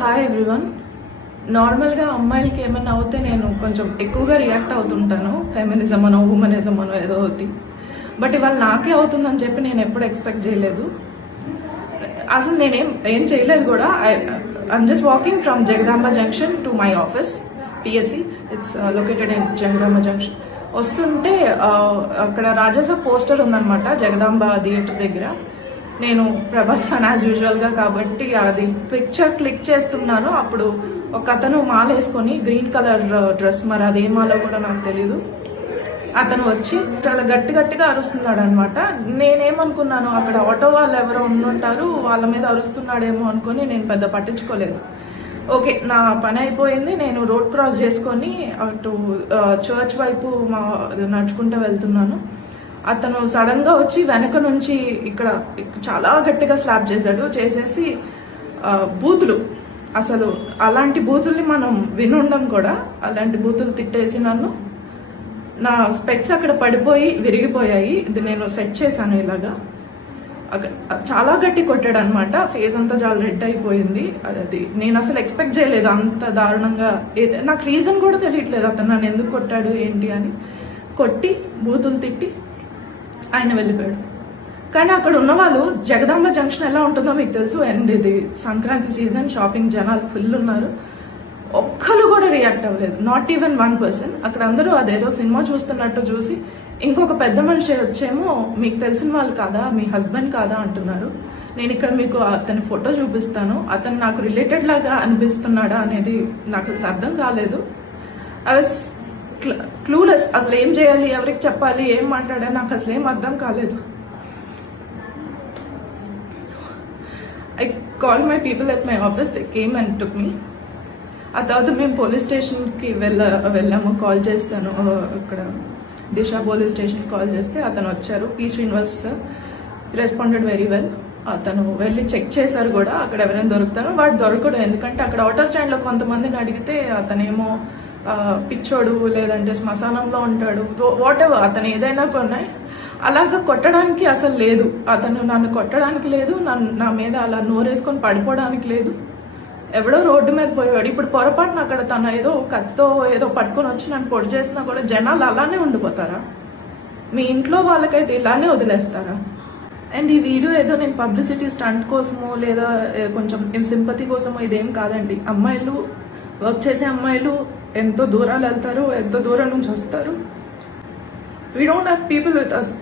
Hi everyone నార్మల్గా అమ్మాయిలకి ఏమైనా అవుతే నేను కొంచెం ఎక్కువగా రియాక్ట్ అవుతుంటాను. ఫెమినిజం అనో ఉమెనిజం అనో ఏదో ఒకటి. బట్ ఇవాళ నాకే అవుతుందని చెప్పి నేను ఎప్పుడు ఎక్స్పెక్ట్ చేయలేదు. అసలు నేనేం ఏం చేయలేదు కూడా. I I'm just walking from Jagadamba junction to my office PSC it's located in Jagadamba junction వస్తుంటే uh, అక్కడ రాజాసాబ్ పోస్టర్ ఉందన్నమాట జగదాంబ థియేటర్ దగ్గర. నేను ప్రభాస్ ఫ్యాన్ యాజ్ యూజువల్గా కాబట్టి అది పిక్చర్ క్లిక్ చేస్తున్నాను అప్పుడు ఒక అతను మాల వేసుకొని గ్రీన్ కలర్ డ్రెస్ మరి అది ఏ మాలో కూడా నాకు తెలీదు. అతను వచ్చి చాలా గట్టి గట్టిగా అరుస్తున్నాడు అనమాట నేనేమనుకున్నాను అక్కడ ఆటో వాళ్ళు ఎవరో ఉండుంటారు వాళ్ళ మీద అరుస్తున్నాడేమో అనుకొని నేను పెద్ద పట్టించుకోలేదు. ఓకే నా పని అయిపోయింది. నేను రోడ్ క్రాస్ చేసుకొని అటు uh, చర్చ్ వైపు మా నడుచుకుంటూ వెళ్తున్నాను. అతను సడన్గా వచ్చి వెనక నుంచి ఇక్కడ చాలా గట్టిగా స్లాప్ చేశాడు. చేసేసి బూతులు. అసలు అలాంటి బూతుల్ని మనం వినుండం కూడా అలాంటి బూతులు తిట్టేసి నన్ను నా స్పెక్స్ అక్కడ పడిపోయి విరిగిపోయాయి. ఇది నేను సెట్ చేశాను ఇలాగా. అక్కడ చాలా గట్టి కొట్టాడు అనమాట ఫేస్ అంతా చాలా రెడ్ అయిపోయింది. అది నేను అసలు ఎక్స్పెక్ట్ చేయలేదు అంత దారుణంగా. ఏద- నాకు రీజన్ కూడా తెలియట్లేదు అతను నన్ను ఎందుకు కొట్టాడు ఏంటి అని. కొట్టి బూతులు తిట్టి ఆయన వెళ్ళిపోయాడు. కానీ అక్కడ ఉన్న వాళ్ళు జగదాంబ జంక్షన్ ఎలా ఉంటుందో మీకు తెలుసు. అండ్ ఇది సంక్రాంతి సీజన్ షాపింగ్ జనాలు ఫుల్ ఉన్నారు. ఒక్కరు కూడా రియాక్ట్ అవ్వలేదు. నాట్ ఈవెన్ వన్ పర్సన్ అక్కడ అందరూ అదేదో సినిమా చూస్తున్నట్టు చూసి ఇంకొక పెద్ద మనిషి వచ్చేమో మీకు తెలిసిన వాళ్ళు కాదా? మీ హస్బెండ్ కాదా? అంటున్నారు. నేను ఇక్కడ మీకు అతని ఫోటో చూపిస్తాను. అతను నాకు రిలేటెడ్ లాగా అనిపిస్తున్నాడా అనేది నాకు అర్థం కాలేదు. I was clueless. అసలు ఏం చేయాలి? ఎవరికి చెప్పాలి? ఏం మాట్లాడాలి? నాకు అసలు ఏం అర్థం కాలేదు. I call my people at my office they came and took me ఆ తర్వాత మేము పోలీస్ స్టేషన్కి వెళ్ళ వెళ్ళాము. కాల్ చేస్తాను. ఇక్కడ దిశ పోలీస్ స్టేషన్ కాల్ చేస్తే అతను వచ్చారు. P Srinivas responded very well అతను వెళ్ళి చెక్ చేశారు కూడా. అక్కడ ఎవరైనా దొరుకుతారో? వాడు దొరకడు. ఎందుకంటే అక్కడ ఆటో స్టాండ్లో కొంతమందిని అడిగితే అతనేమో పిచ్చోడు లేదంటే శ్మశానంలో ఉంటాడు. వాట్ ఎవర్ అతను ఏదైనా కొన్నాయి అలాగ కొట్టడానికి అసలు లేదు. అతను నన్ను కొట్టడానికి లేదు నన్ను నా మీద అలా నోరేసుకొని పడిపోవడానికి లేదు. ఎవడో రోడ్డు మీద పోయేవాడు. ఇప్పుడు పొరపాటున అక్కడ తన ఏదో కత్తో ఏదో పట్టుకొని వచ్చి నన్ను పొడి చేసినా కూడా జనాలు అలానే ఉండిపోతారా? మీ ఇంట్లో వాళ్ళకైతే ఇలానే వదిలేస్తారా? అండ్ ఈ వీడియో ఏదో నేను పబ్లిసిటీ స్టంట్ కోసమో లేదా కొంచెం సింపతి కోసమో ఇదేం కాదండి. అమ్మాయిలు వర్క్ చేసే అమ్మాయిలు ఎంతో దూరాలు వెళ్తారు ఎంతో దూరం నుంచి వస్తారు? We don't have people with us